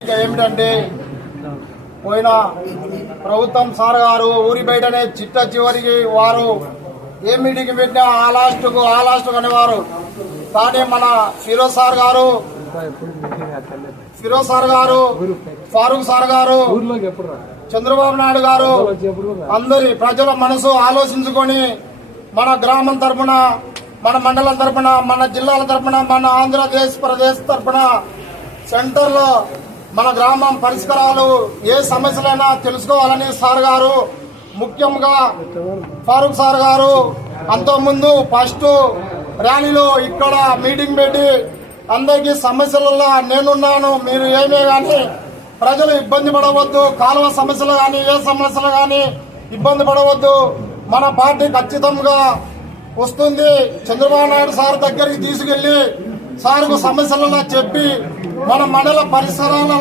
ఇంకా ఏమిటంటే పోయిన ప్రభుత్వం సార్ గారు ఊరి బయటనే చిట్ట చివరికి వారు ఏ మీటింగ్ పెట్టినా ఆ లాస్ట్కు ఆ లాస్ట్ అనేవారు. కానీ మన ఫిరోజ్ సార్ గారు ఫిరోజ్ సార్ గారు ఫారూక్ సార్ గారు చంద్రబాబు నాయుడు గారు అందరి ప్రజల మనసు ఆలోచించుకొని మన గ్రామం తరఫున మన మండలం తరఫున మన జిల్లాల తరఫున మన ఆంధ్రప్రదేశ్ ప్రదేశ్ తరఫున సెంటర్లో మన గ్రామం పరిష్కారాలు ఏ సమస్యలైనా తెలుసుకోవాలని సార్ గారు ముఖ్యంగా ఫారూక్ సార్ గారు అంతకుముందు ఫస్ట్ ర్యాలీలో ఇక్కడ మీటింగ్ పెట్టి అందరికీ సమస్యలలో నేనున్నాను మీరు ఏమే కానీ ప్రజలు ఇబ్బంది పడవద్దు కాలువ సమస్యలు కానీ ఏ సమస్యలు కానీ ఇబ్బంది పడవద్దు. మన పార్టీ ఖచ్చితంగా వస్తుంది. చంద్రబాబు నాయుడు సార్ దగ్గరికి తీసుకెళ్ళి సార్కు సమస్యలను చెప్పి మన మండల పరిసరాలలో